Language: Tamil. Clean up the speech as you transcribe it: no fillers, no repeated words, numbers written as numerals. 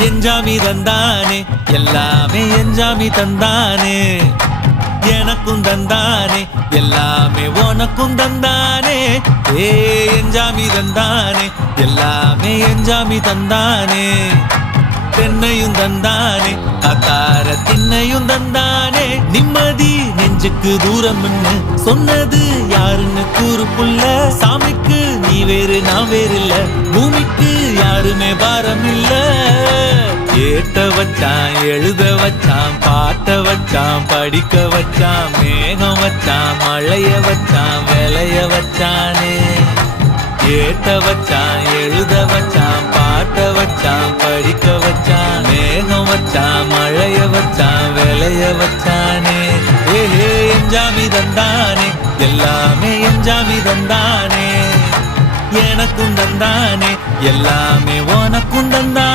எஞ்சாமி தந்தானே எல்லாமே எஞ்சாமி தந்தானே எனக்கும் தந்தானே எல்லாமே உனக்கும் தந்தானே ஏ எஞ்சாமி தந்தானே எல்லாமே எஞ்சாமி தந்தானே தென்னையும் தந்தானே காத்தார திண்ணையும் தந்தானே நிம்மதி நெஞ்சுக்கு தூரம்னு சொன்னது யாருன்னு கூறு புள்ள சாமிக்கு நீ வேறு நான் வேறு இல்ல பூமிக்கு யாருமே பாரம் இல்ல ஏத்த வச்சான் எழுத வச்சான் பாட்ட வச்சான் படிக்க வச்சான் மேகம் வச்சான் மழைய வச்சான் விளைய வச்சானே ஏத்த வச்சான் எழுத வச்சான் பாட்ட வச்சான் படிக்க வச்சான் மேகம் வச்சான் மழைய வச்சான் விளைய வச்சானே ஏஹே எஞ்சாமி தந்தானே எல்லாமே எஞ்சாமி தந்தானே எனக்கும் தந்தானே எல்லாமே உனக்கும் தந்தானே